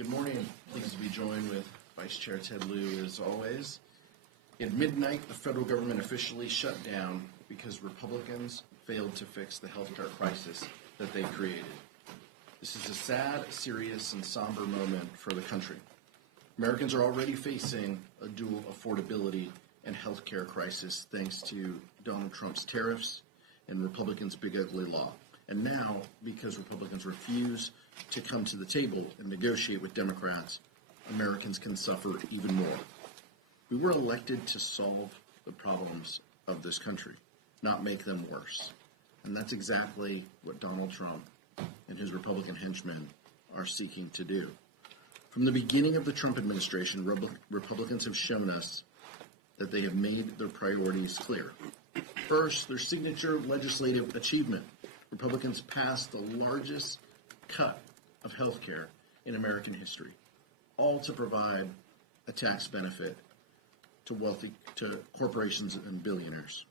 Good morning. Pleased to be joined with Vice Chair Ted Lieu as always. At midnight, the federal government officially shut down because Republicans failed to fix the healthcare crisis that they created. This is a sad, serious, and somber moment for the country. Americans are already facing a dual affordability and healthcare crisis thanks to Donald Trump's tariffs and Republicans' big ugly law. And now, because Republicans refuse to come to the table and negotiate with Democrats, Americans can suffer even more. We were elected to solve the problems of this country, not make them worse. And that's exactly what Donald Trump and his Republican henchmen are seeking to do. From the beginning of the Trump administration, Republicans have shown us that they have made their priorities clear. First, their signature legislative achievement. Republicans passed the largest cut of health care in American history, all to provide a tax benefit to corporations and billionaires.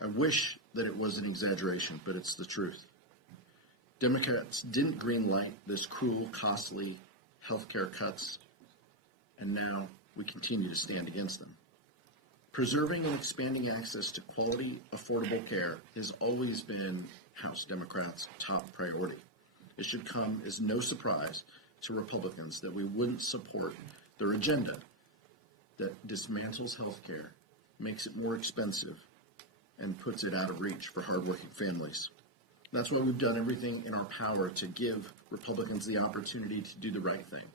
I wish that it was an exaggeration, but it's the truth. Democrats didn't greenlight this cruel, costly health care cuts, and now we continue to stand against them. Preserving and expanding access to quality, affordable care has always been House Democrats' top priority. It should come as no surprise to Republicans that we wouldn't support their agenda that dismantles health care, makes it more expensive, and puts it out of reach for hardworking families. That's why we've done everything in our power to give Republicans the opportunity to do the right thing,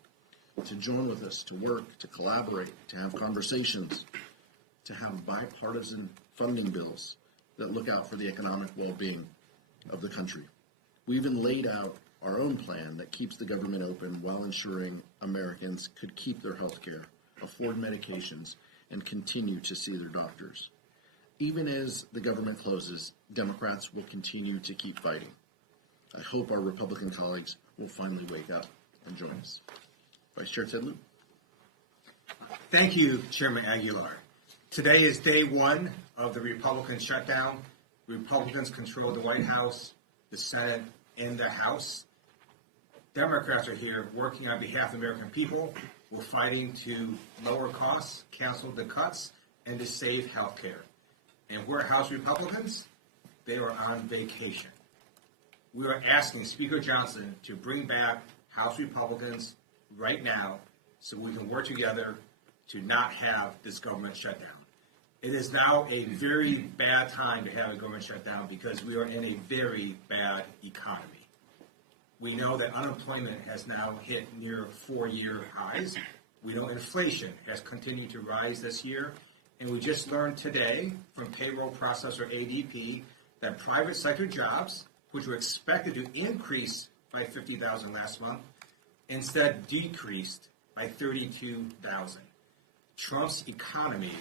to join with us, to work, to collaborate, to have conversations, to have bipartisan funding bills that look out for the economic well-being of the country. We even laid out our own plan that keeps the government open while ensuring Americans could keep their health care, afford medications, and continue to see their doctors. Even as the government closes, Democrats will continue to keep fighting. I hope our Republican colleagues will finally wake up and join us. Vice Chair Ted Lieu. Thank you, Chairman Aguilar. Today is day one of the Republican shutdown. Republicans control the White House, the Senate, and the House. Democrats are here working on behalf of the American people. We're fighting to lower costs, cancel the cuts, and to save health care. And we're House Republicans. They are on vacation. We are asking Speaker Johnson to bring back House Republicans right now so we can work together to not have this government shutdown. It is now a very bad time to have a government shutdown because we are in a very bad economy. We know that unemployment has now hit near 4-year highs. We know inflation has continued to rise this year. And we just learned today from payroll processor ADP that private sector jobs, which were expected to increase by 50,000 last month, instead decreased by 32,000. Trump's economy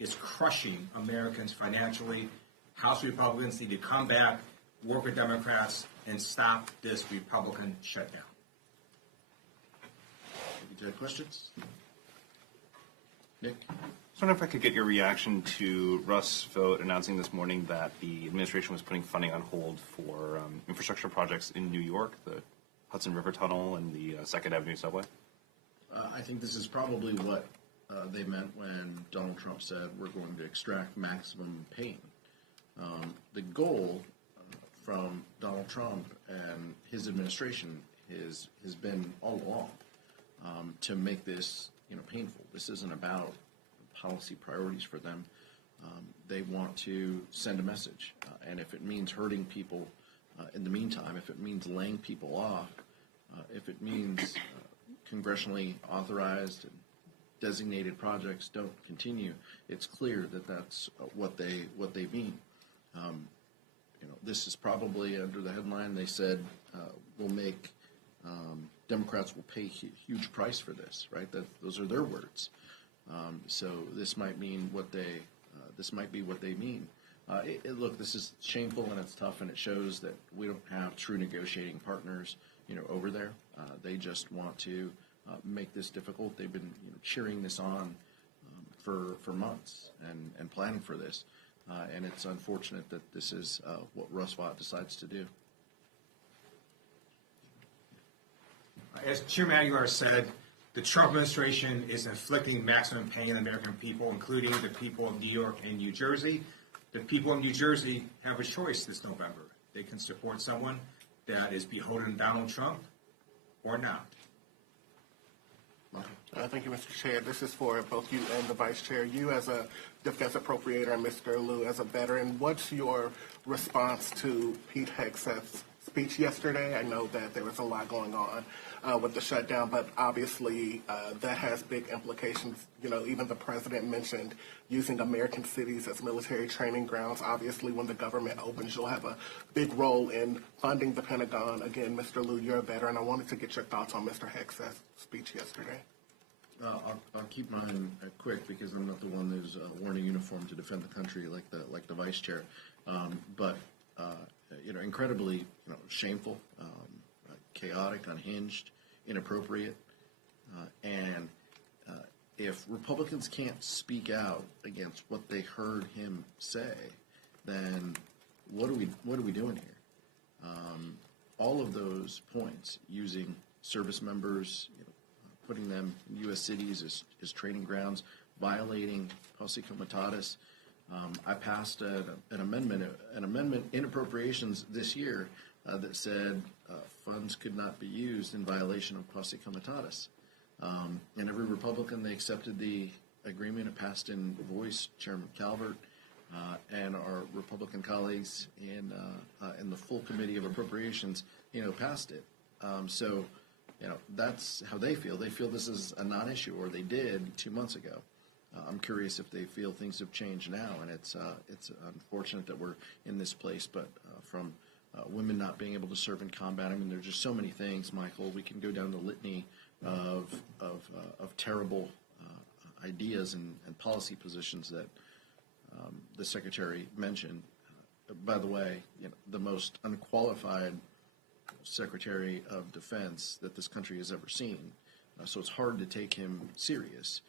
is crushing Americans financially. House Republicans need to come back, work with Democrats, and stop this Republican shutdown. Any questions? Nick? I was wondering if I could get your reaction to Russ' vote announcing this morning that the administration was putting funding on hold for infrastructure projects in New York, the Hudson River Tunnel and the 2nd Avenue subway. I think this is probably what they meant when Donald Trump said we're going to extract maximum pain. The goal from Donald Trump and his administration has been all along to make this painful. This isn't about policy priorities for them. They want to send a message, and if it means hurting people in the meantime, if it means laying people off, if it means congressionally authorized and designated projects don't continue, it's clear that that's what they mean. This is probably under the headline they said will make Democrats will pay a huge price for this, right? Those are their words. So this might mean what they this might be what they mean. Look, this is shameful and it's tough, and it shows that we don't have true negotiating partners, over there. They just want to make this difficult. They've been cheering this on for months and planning for this. And it's unfortunate that this is what Russ Watt decides to do. As Chairman Aguilar said, the Trump administration is inflicting maximum pain on American people, including the people of New York and New Jersey. The people of New Jersey have a choice this November. They can support someone that is beholden to Donald Trump or not. Thank you, Mr. Chair. This is for both you and the Vice Chair. You as a defense appropriator and Mr. Lieu as a veteran, what's your response to Pete Hegseth's speech yesterday? I know that there was a lot going on with the shutdown, but obviously that has big implications. You know, even the president mentioned using American cities as military training grounds. Obviously, when the government opens, you'll have a big role in funding the Pentagon. Again, Mr. Lieu, you're a veteran. I wanted to get your thoughts on Mr. Hegseth's speech yesterday. I'll keep mine quick because I'm not the one who's worn a uniform to defend the country like the vice chair. But incredibly shameful, chaotic, unhinged, inappropriate, and if Republicans can't speak out against what they heard him say, then what are we doing here? All of those points, using service members, putting them in U.S. cities as training grounds, violating posse comitatus. I passed an amendment in appropriations this year that said funds could not be used in violation of posse comitatus. And every Republican, they accepted the agreement. It passed in voice. Chairman Calvert and our Republican colleagues in the full committee of appropriations, passed it. So that's how they feel. They feel this is a non-issue, or they did 2 months ago. I'm curious if they feel things have changed now, and it's unfortunate that we're in this place. But from women not being able to serve in combat, I mean, there's just so many things, Michael. We can go down the litany of terrible ideas and policy positions that the Secretary mentioned. By the way, the most unqualified Secretary of Defense that this country has ever seen. So it's hard to take him serious.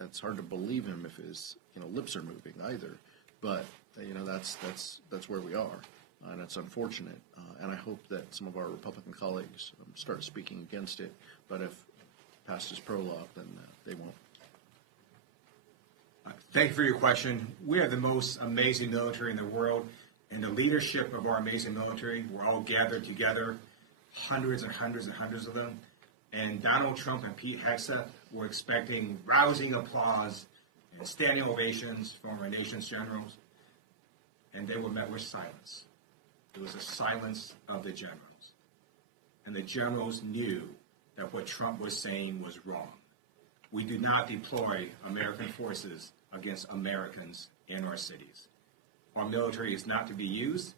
It's hard to believe him if his lips are moving either. But that's where we are, and it's unfortunate. And I hope that some of our Republican colleagues start speaking against it. But if passed as pro law, then they won't. Thank you for your question. We are the most amazing military in the world. And the leadership of our amazing military, we're all gathered together, hundreds and hundreds and hundreds of them. And Donald Trump and Pete Hegseth were expecting rousing applause and standing ovations from our nation's generals. And they were met with silence. It was a silence of the generals. And the generals knew that what Trump was saying was wrong. We do not deploy American forces against Americans in our cities. Our military is not to be used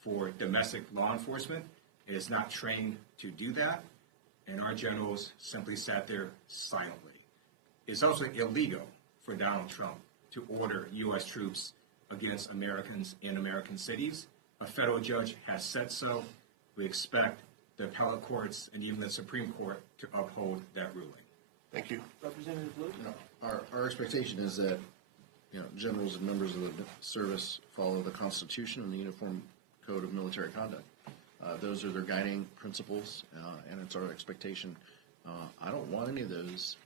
for domestic law enforcement. It is not trained to do that, and our generals simply sat there silently. It's also illegal for Donald Trump to order U.S. troops against Americans in American cities. A federal judge has said so. We expect the appellate courts and even the Supreme Court to uphold that ruling. Thank you. Representative Lieu? Our expectation is that generals and members of the service follow the Constitution and the Uniform Code of Military Conduct. Those are their guiding principles, and it's our expectation. I don't want any of those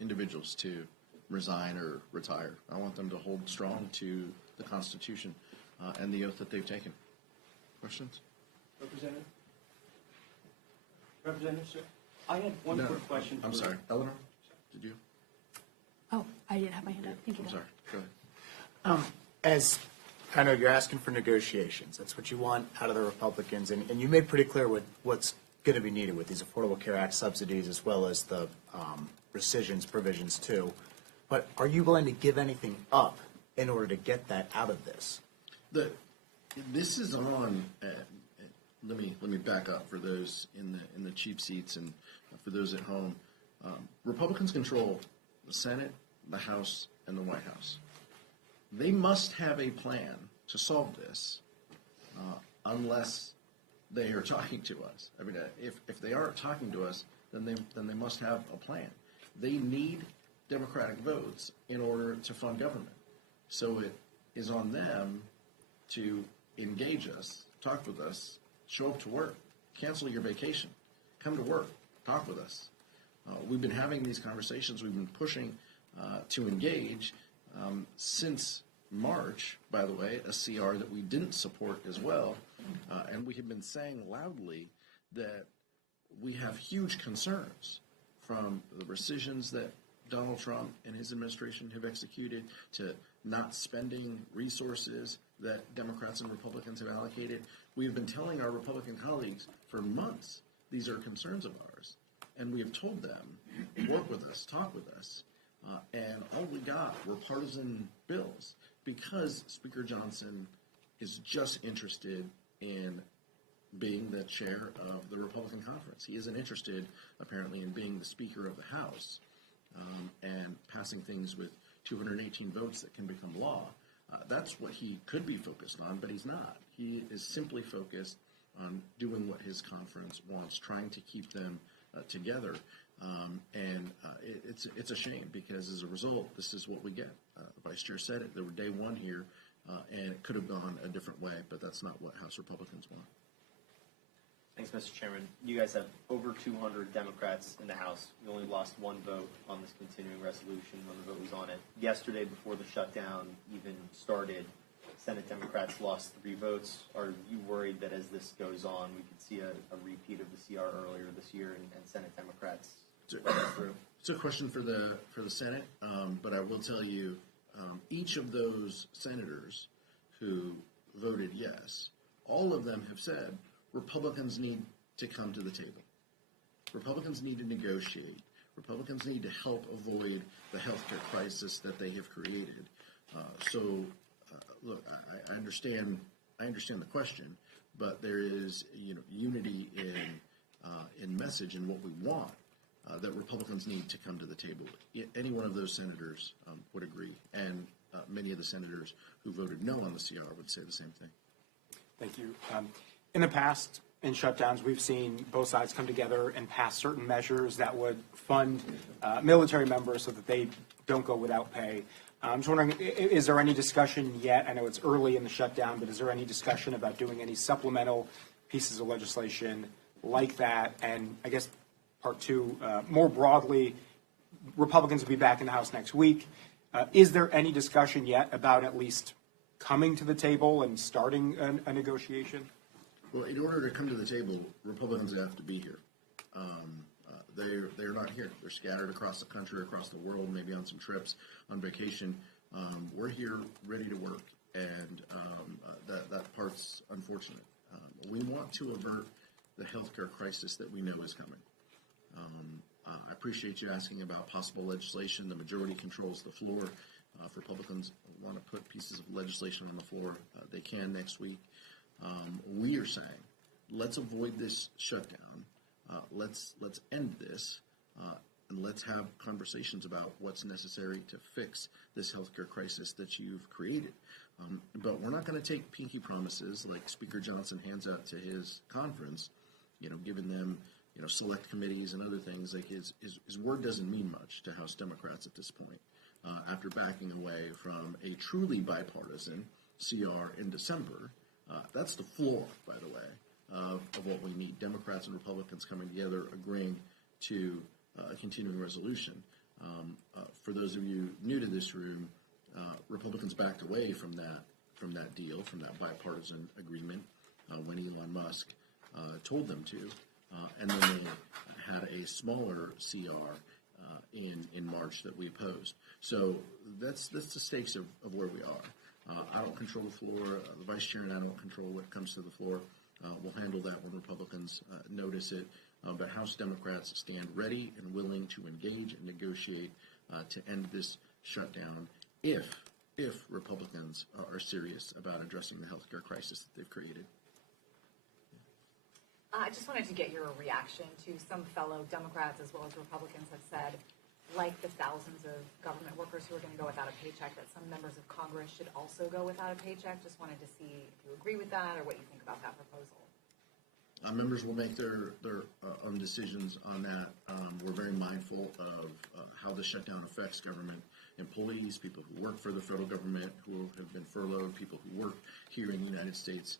individuals to resign or retire. I want them to hold strong to the Constitution and the oath that they've taken. Questions? Representative? Representative, sir? I had one quick question. I'm sorry. Eleanor, did you? Oh, I didn't have my hand up. Thank you. I'm sorry. Go ahead. As I know you're asking for negotiations. That's what you want out of the Republicans. And you made pretty clear what's going to be needed with these Affordable Care Act subsidies as well as the rescissions provisions too. But are you willing to give anything up in order to get that out of this? This is on. Let me back up for those in the cheap seats and for those at home. Republicans control the Senate, the House, and the White House. They must have a plan to solve this, unless they are talking to us. I mean, if they aren't talking to us, then they must have a plan. They need Democratic votes in order to fund government. So it is on them to engage us, talk with us, show up to work, cancel your vacation, come to work, talk with us. We've been having these conversations. We've been pushing to engage since March, by the way, a CR that we didn't support as well. And we have been saying loudly that we have huge concerns from the rescissions that Donald Trump and his administration have executed to not spending resources that Democrats and Republicans have allocated. We have been telling our Republican colleagues for months these are concerns of ours. And we have told them, work with us, talk with us. And all we got were partisan bills because Speaker Johnson is just interested in being the chair of the Republican conference. He isn't interested, apparently, in being the Speaker of the House and passing things with 218 votes that can become law. That's what he could be focused on, but he's not. He is simply focused on doing what his conference wants, trying to keep them together. It's a shame because as a result, this is what we get. The Vice Chair said it. There were day one here, and it could have gone a different way, but that's not what House Republicans want. Thanks, Mr. Chairman. You guys have over 200 Democrats in the House. You only lost one vote on this continuing resolution when the vote was on it. Yesterday, before the shutdown even started, Senate Democrats lost 3 votes. Are you worried that as this goes on, we could see a repeat of the CR earlier this year and Senate Democrats through? It's a question for the Senate, but I will tell you, each of those senators who voted yes, all of them have said Republicans need to come to the table. Republicans need to negotiate. Republicans need to help avoid the healthcare crisis that they have created. Look, I understand the question, but there is unity in message and what we want that Republicans need to come to the table. Any one of those senators would agree, and many of the senators who voted no on the CR would say the same thing. Thank you. In the past, in shutdowns, we've seen both sides come together and pass certain measures that would fund military members so that they don't go without pay. I'm just wondering, is there any discussion yet? I know it's early in the shutdown, but is there any discussion about doing any supplemental pieces of legislation like that? And I guess part two, more broadly, Republicans will be back in the House next week. Is there any discussion yet about at least coming to the table and starting a negotiation? Well, in order to come to the table, Republicans have to be here. They're not here. They're scattered across the country, across the world, maybe on some trips, on vacation. We're here ready to work, and that part's unfortunate. We want to avert the healthcare crisis that we know is coming. I appreciate you asking about possible legislation. The majority controls the floor. If Republicans want to put pieces of legislation on the floor, they can next week. We are saying, let's avoid this shutdown. Let's end this, and let's have conversations about what's necessary to fix this healthcare crisis that you've created. But we're not going to take pinky promises like Speaker Johnson hands out to his conference, giving them, select committees and other things. Like his word doesn't mean much to House Democrats at this point. After backing away from a truly bipartisan CR in December, that's the floor, by the way, of what we need. Democrats and Republicans coming together, agreeing to a continuing resolution. For those of you new to this room, Republicans backed away from that deal, from that bipartisan agreement, when Elon Musk told them to, and then they had a smaller CR in March that we opposed. So that's the stakes of where we are. I don't control the floor. The Vice Chair and I don't control what comes to the floor. We'll handle that when Republicans notice it. But House Democrats stand ready and willing to engage and negotiate to end this shutdown if Republicans are serious about addressing the healthcare crisis that they've created. I just wanted to get your reaction to some fellow Democrats as well as Republicans have said, like the thousands of government workers who are going to go without a paycheck, that some members of Congress should also go without a paycheck. Just wanted to see if you agree with that or what you think about that proposal. Members will make their own decisions on that. We're very mindful of how the shutdown affects government employees, people who work for the federal government, who have been furloughed, people who work here in the United States.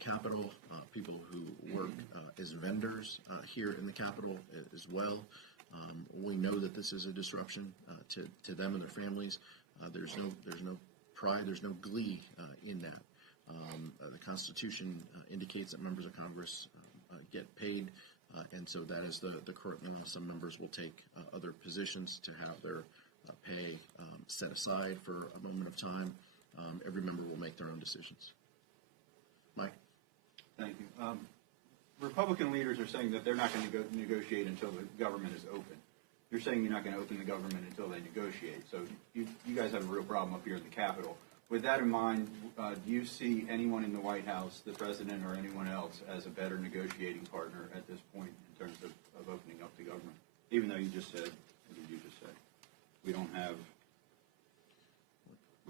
Capitol, people who work as vendors here in the Capitol as well. We know that this is a disruption to them and their families. There's no pride, there's no glee in that. The Constitution indicates that members of Congress get paid, and so that is the current law. Some members will take other positions to have their pay set aside for a moment of time. Every member will make their own decisions. Mike? Thank you. Republican leaders are saying that they're not going to negotiate until the government is open. You're saying you're not going to open the government until they negotiate. So you guys have a real problem up here in the Capitol. With that in mind, do you see anyone in the White House, the president or anyone else, as a better negotiating partner at this point in terms of opening up the government? Even though you just said, what did you just say? We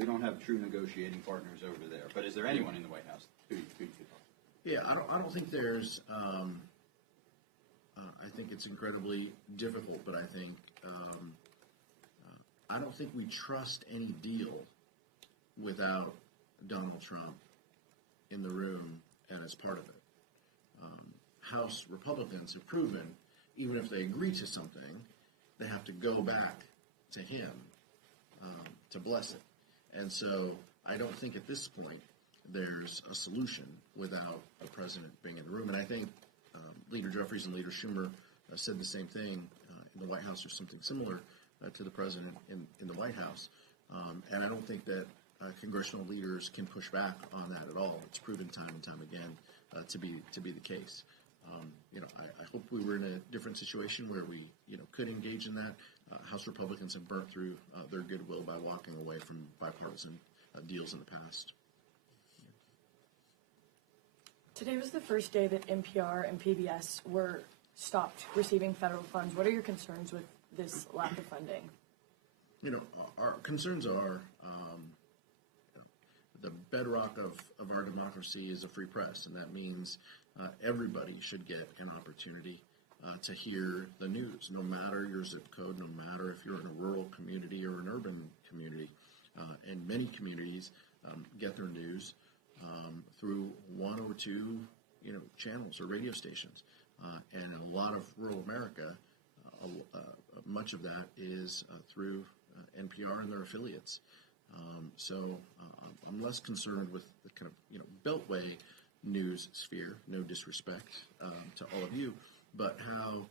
don't have true negotiating partners over there. But is there anyone in the White House who you could talk to? Yeah, I don't think there's. I think it's incredibly difficult, but I think I don't think we trust any deal without Donald Trump in the room and as part of it. House Republicans have proven, even if they agree to something, they have to go back to him to bless it. And so I don't think at this point there's a solution without a president being in the room. And I think Leader Jeffries and Leader Schumer said the same thing in the White House, or something similar to the president in the White House. And I don't think that congressional leaders can push back on that at all. It's proven time and time again to be the case. I hope we were in a different situation where we could engage in that. House Republicans have burnt through their goodwill by walking away from bipartisan deals in the past. Today was the first day that NPR and PBS were stopped receiving federal funds. What are your concerns with this lack of funding? Our concerns are the bedrock of our democracy is a free press, and that means everybody should get an opportunity to hear the news, no matter your zip code, no matter if you're in a rural community or an urban community. And many communities get their news through one or two, channels or radio stations. And in a lot of rural America, much of that is through NPR and their affiliates. So I'm less concerned with the kind of, Beltway news sphere, no disrespect to all of you, but how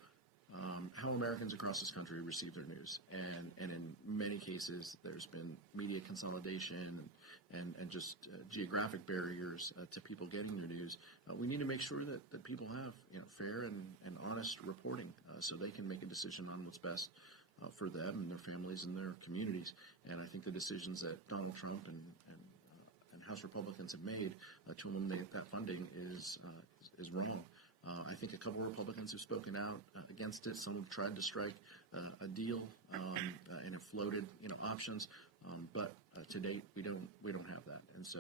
Americans across this country receive their news. And in many cases, there's been media consolidation and just geographic barriers to people getting their news. We need to make sure that people have fair and honest reporting so they can make a decision on what's best for them and their families and their communities. And I think the decisions that Donald Trump and House Republicans have made to eliminate that funding is wrong. I think a couple of Republicans have spoken out against it. Some have tried to strike a deal and have floated options, but to date we don't have that. And so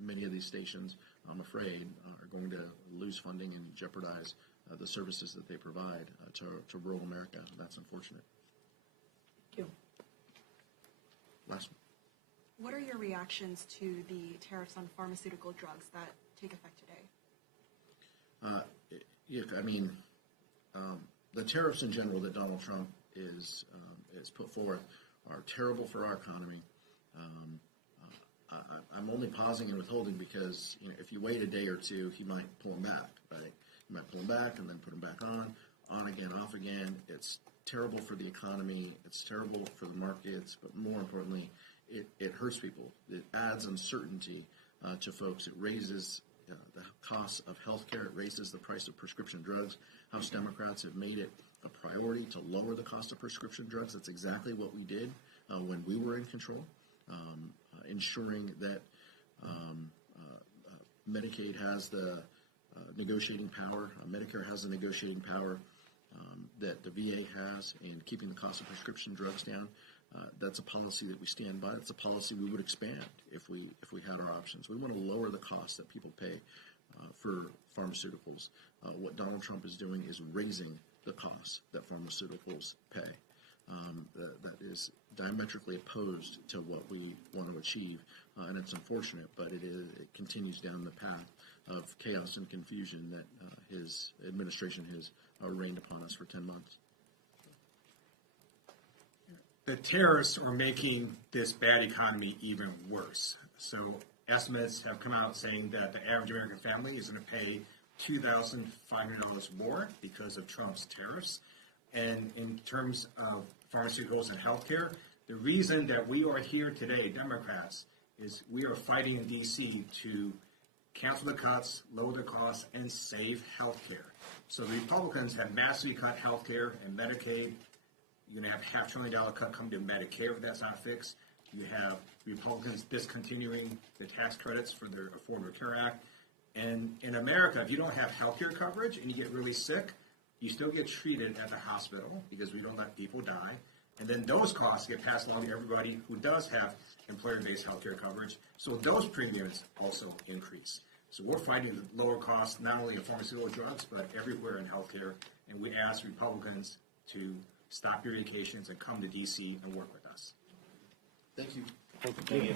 many of these stations, I'm afraid, are going to lose funding and jeopardize the services that they provide to rural America. That's unfortunate. Thank you. Last one. What are your reactions to the tariffs on pharmaceutical drugs that take effect today? The tariffs in general that Donald Trump is put forth are terrible for our economy. I'm only pausing and withholding because if you wait a day or two, he might pull them back. Right? He might pull them back and then put them back on again, off again. It's terrible for the economy. It's terrible for the markets. But more importantly, it hurts people. It adds uncertainty to folks. It raises the cost of health care. It raises the price of prescription drugs. House Democrats have made it a priority to lower the cost of prescription drugs. That's exactly what we did when we were in control, ensuring that Medicaid has the negotiating power, Medicare has the negotiating power that the VA has in keeping the cost of prescription drugs down. That's a policy that we stand by. It's a policy we would expand if we had our options. We want to lower the cost that people pay for pharmaceuticals. What Donald Trump is doing is raising the cost that pharmaceuticals pay. that is diametrically opposed to what we want to achieve, and it's unfortunate, but it continues down the path of chaos and confusion that his administration has rained upon us for 10 months. The tariffs are making this bad economy even worse. So estimates have come out saying that the average American family is going to pay $2,500 more because of Trump's tariffs. And in terms of pharmaceuticals and healthcare, the reason that we are here today, Democrats, is we are fighting in D.C. to cancel the cuts, lower the costs, and save healthcare. So the Republicans have massively cut healthcare and Medicaid. You're going to have $500 billion cut come to Medicare if that's not fixed. You have Republicans discontinuing the tax credits for the Affordable Care Act. And in America, if you don't have health care coverage and you get really sick, you still get treated at the hospital because we don't let people die. And then those costs get passed along to everybody who does have employer-based health care coverage. So those premiums also increase. So we're fighting the lower costs, not only in pharmaceutical drugs, but everywhere in healthcare. And we ask Republicans to stop your vacations and come to D.C. and work with us. Thank you. Thank you.